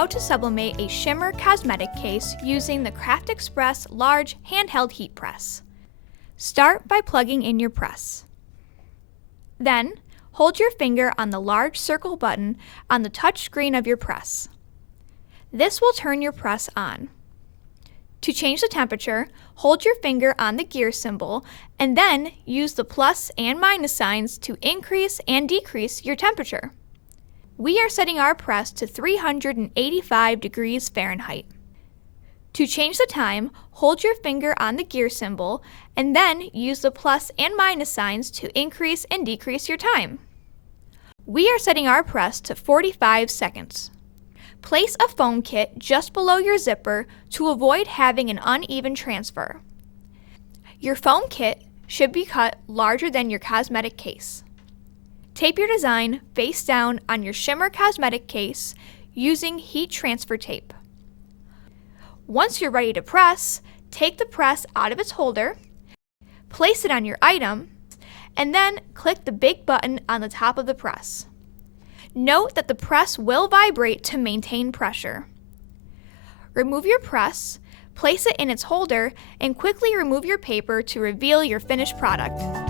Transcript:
how to sublimate a Shimmer cosmetic case using the Craft Express large handheld heat press. Start by plugging in your press. Then, hold your finger on the large circle button on the touch screen of your press. This will turn your press on. To change the temperature, hold your finger on the gear symbol and then use the plus and minus signs to increase and decrease your temperature. We are setting our press to 385 degrees Fahrenheit. To change the time, hold your finger on the gear symbol and then use the plus and minus signs to increase and decrease your time. We are setting our press to 45 seconds. Place a foam kit just below your zipper to avoid having an uneven transfer. Your foam kit should be cut larger than your cosmetic case. Tape your design face down on your Shimmer cosmetic case using heat transfer tape. Once you're ready to press, take the press out of its holder, place it on your item, and then click the big button on the top of the press. Note that the press will vibrate to maintain pressure. Remove your press, place it in its holder, and quickly remove your paper to reveal your finished product.